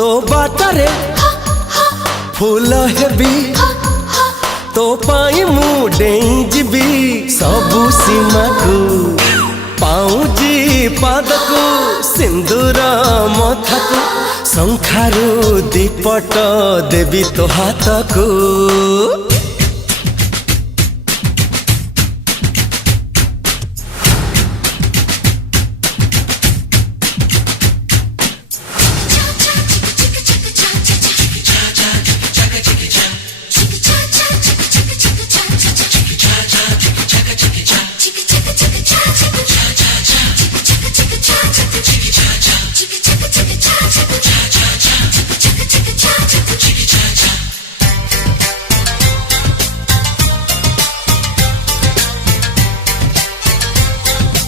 तो बाटरे फूल हेबी तो पाई मु डेई जीवी सबु सीमा को पाऊजी पाद को सिंदूर मथा को शंखारू दीपट देवी तो हाथ को।